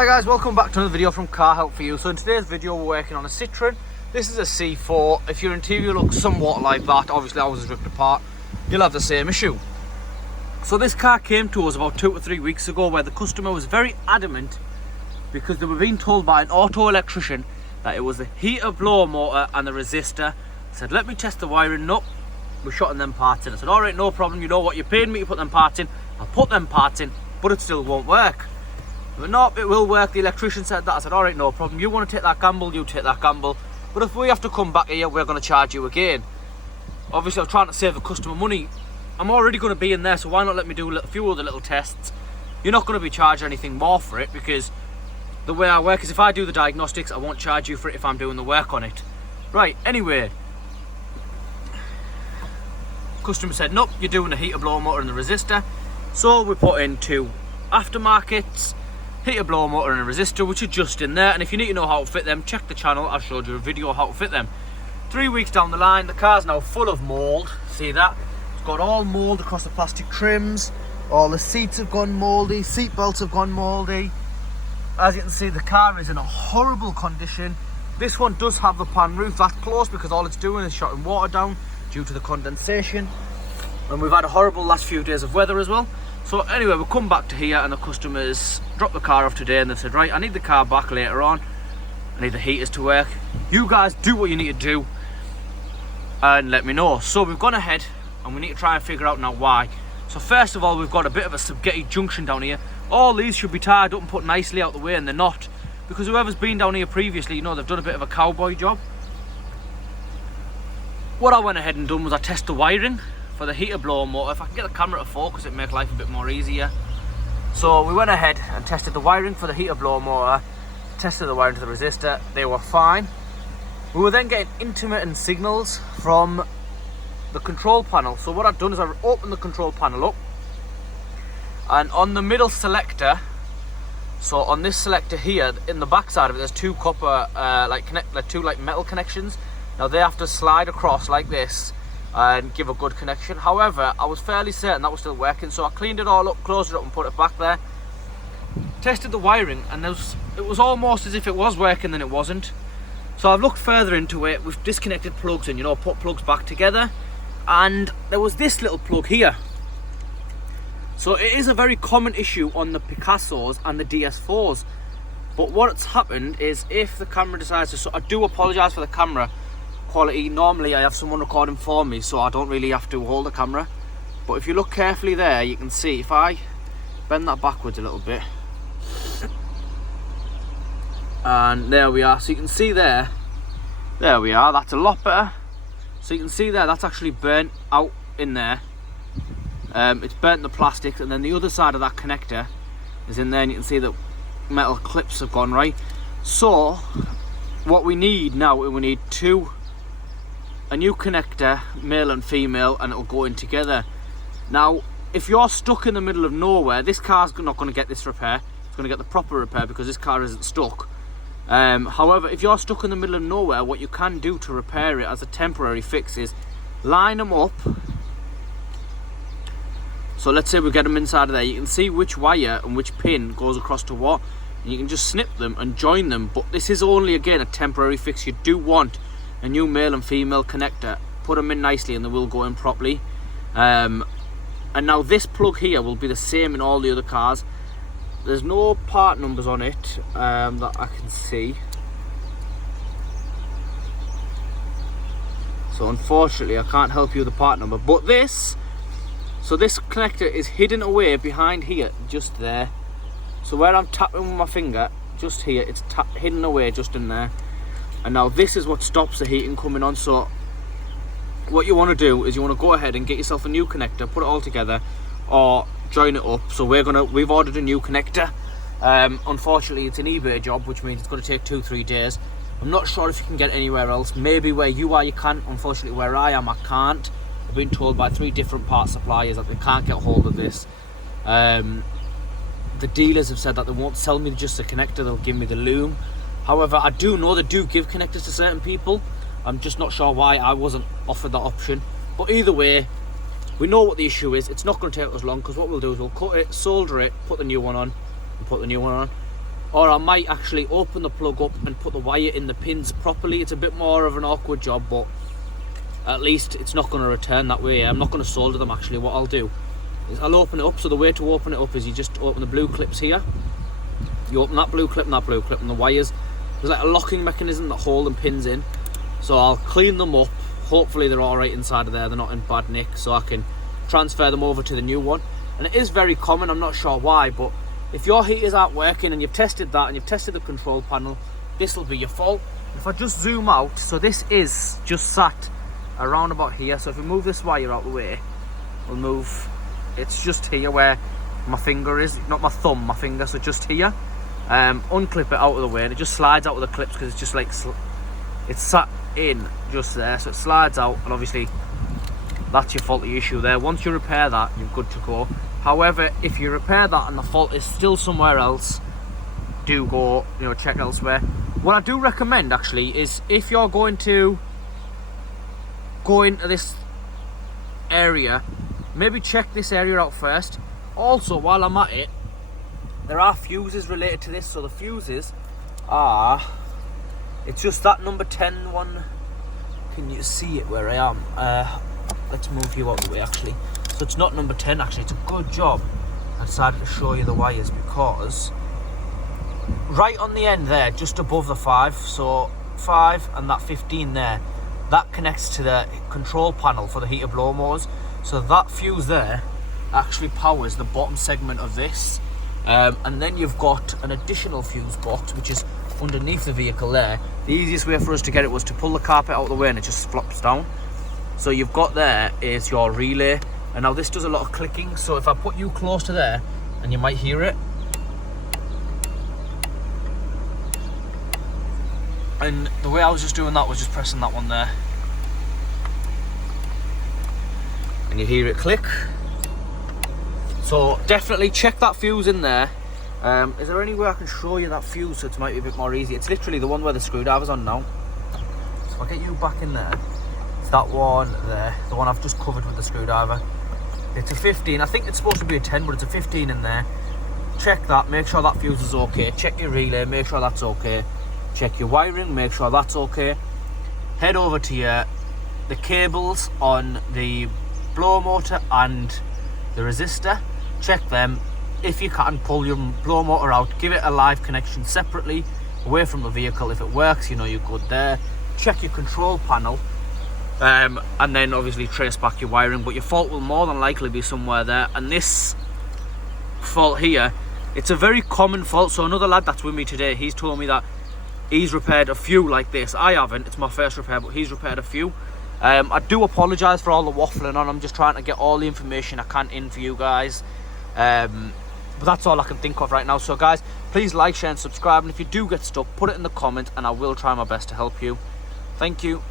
Hi guys, welcome back to another video from Car Help For You. So in today's video we're working on a Citroen. This is a C4. If your interior looks somewhat like that, obviously ours is ripped apart, you'll have the same issue. So this car came to us about 2 to 3 weeks ago, where the customer was very adamant because they were being told by an auto electrician that it was the heater, blower motor and the resistor. I said, let me test the wiring. Nope, we're shotting them parts in. I said, alright, no problem, you know what, you're paying me to put them parts in, I'll put them parts in, but it still won't work. But no, it will work. The electrician said that. I said, alright, no problem. You want to take that gamble, you take that gamble. But if we have to come back here, we're going to charge you again. Obviously, I'm trying to save the customer money. I'm already going to be in there, so why not let me do a few other little tests? You're not going to be charged anything more for it, because the way I work is if I do the diagnostics, I won't charge you for it if I'm doing the work on it. Right, anyway. Customer said, nope, you're doing the heater, blower motor and the resistor. So we put in 2 aftermarkets. Heater, blower motor and a resistor, which are just in there, and if you need to know how to fit them, check the channel. I've showed you a video how to fit them. 3 weeks down the line, the car's now full of mould. See that? It's got all mould across the plastic trims. All the seats have gone mouldy, seat belts have gone mouldy. As you can see, the car is in a horrible condition. This one does have the pan roof that's closed because all it's doing is shutting water down due to the condensation, and we've had a horrible last few days of weather as well. So anyway, we'll come back to here, and the customers dropped the car off today, and they've said, right, I need the car back later on. I need the heaters to work. You guys do what you need to do and let me know. So we've gone ahead and we need to try and figure out now why. So first of all, we've got a bit of a spaghetti junction down here. All these should be tied up and put nicely out the way, and they're not, because whoever's been down here previously, you know, they've done a bit of a cowboy job. What I went ahead and done was I tested the wiring for the heater, blower motor. If I can get the camera to focus, it make life a bit more easier. So we went ahead and tested the wiring for the heater, blower motor, tested the wiring to the resistor. They were fine. We were then getting intermittent signals from the control panel. So what I've done is I opened the control panel up, and on the middle selector, so on this selector here, in the back side of it, there's 2 copper two metal connections. Now they have to slide across like this and give a good connection. However, I was fairly certain that was still working, so I cleaned it all up, closed it up and put it back there. Tested the wiring, and it was almost as if it was working, then it wasn't. So I've looked further into it. We've disconnected plugs and, you know, put plugs back together, and there was this little plug here. So it is a very common issue on the Picassos and the DS4s. But what's happened is, if the camera decides to, so I do apologise for the camera quality. Normally I have someone recording for me, so I don't really have to hold the camera, but if you look carefully there, you can see, if I bend that backwards a little bit, and there we are. So you can see there we are, that's a lot better. So you can see there, that's actually burnt out in there. It's burnt the plastic, and then the other side of that connector is in there, and you can see the metal clips have gone right. So what we need now, we need a new connector, male and female, and it'll go in together. Now, if you're stuck in the middle of nowhere, this car's not going to get this repair. It's going to get the proper repair because this car isn't stuck. However, if you're stuck in the middle of nowhere, what you can do to repair it as a temporary fix is line them up. So let's say we get them inside of there. You can see which wire and which pin goes across to what, and you can just snip them and join them. But this is only, again, a temporary fix. You do want a new male and female connector. Put them in nicely and they will go in properly. And now this plug here will be the same in all the other cars. There's no part numbers on it that I can see, so unfortunately I can't help you with the part number. But this connector is hidden away behind here, just there. So where I'm tapping with my finger, just here, it's hidden away just in there. And now this is what stops the heating coming on. So what you want to do is you want to go ahead and get yourself a new connector, put it all together, or join it up. So we've ordered a new connector. Unfortunately, it's an eBay job, which means it's going to take 2-3 days. I'm not sure if you can get anywhere else. Maybe where you are you can. Unfortunately, where I am, I can't. I've been told by 3 different part suppliers that they can't get hold of this. The dealers have said that they won't sell me just the connector, they'll give me the loom. However, I do know they do give connectors to certain people. I'm just not sure why I wasn't offered that option. But either way, we know what the issue is. It's not going to take us long, because what we'll do is we'll cut it, solder it, put the new one on, and put the new one on. or I might actually open the plug up and put the wire in the pins properly. It's a bit more of an awkward job, but at least it's not going to return that way. I'm not going to solder them actually. What I'll do is I'll open it up. So the way to open it up is you just open the blue clips here. You open that blue clip and that blue clip, and the wires, there's like a locking mechanism that hold them pins in. So I'll clean them up. Hopefully they're all right inside of there, they're not in bad nick, so I can transfer them over to the new one. And it is very common, I'm not sure why, but if your heaters aren't working and you've tested that and you've tested the control panel, this will be your fault. If I just zoom out, so this is just sat around about here. So if we move this wire out of the way, we'll move, it's just here where my finger is, not my thumb, my finger, so just here. Unclip it out of the way, and it just slides out of the clips because it's just like, it's sat in just there, so it slides out, and obviously that's your faulty issue there. Once you repair that, you're good to go. However, if you repair that and the fault is still somewhere else, do go, check elsewhere. What I do recommend actually is if you're going to go into this area, maybe check this area out first. Also, while I'm at it, there are fuses related to this. So the fuses are, it's just that number 10 one. Can you see it where I am? Let's move you out of the way actually. So it's not number 10 actually. It's a good job I decided to show you the wires, because right on the end there, just above the 5, so 5 and that 15 there, that connects to the control panel for the heater blower motors. So that fuse there actually powers the bottom segment of this. And then you've got an additional fuse box which is underneath the vehicle there. The easiest way for us to get it was to pull the carpet out of the way and it just flops down. So you've got there is your relay, and now this does a lot of clicking, so if I put you close to there, and you might hear it, and the way I was just doing that was just pressing that one there, and you hear it click. So definitely check that fuse in there. Is there any way I can show you that fuse so it might be a bit more easy? It's literally the one where the screwdriver's on now. So if I get you back in there, it's that one there, the one I've just covered with the screwdriver. It's a 15, I think it's supposed to be a 10, but it's a 15 in there. Check that, make sure that fuse is okay. Check your relay, make sure that's okay. Check your wiring, make sure that's okay. Head over to the cables on the blower motor and the resistor. Check them. If you can, pull your blower motor out, give it a live connection separately away from the vehicle. If it works, you're good there. Check your control panel, and then obviously trace back your wiring, but your fault will more than likely be somewhere there. And this fault here, it's a very common fault. So another lad that's with me today, he's told me that he's repaired a few like this. I haven't, it's my first repair, but he's repaired a few. I do apologise for all the waffling on. I'm just trying to get all the information I can in for you guys. But that's all I can think of right now. So guys, please like, share and subscribe, and if you do get stuck, put it in the comments and I will try my best to help you. Thank you.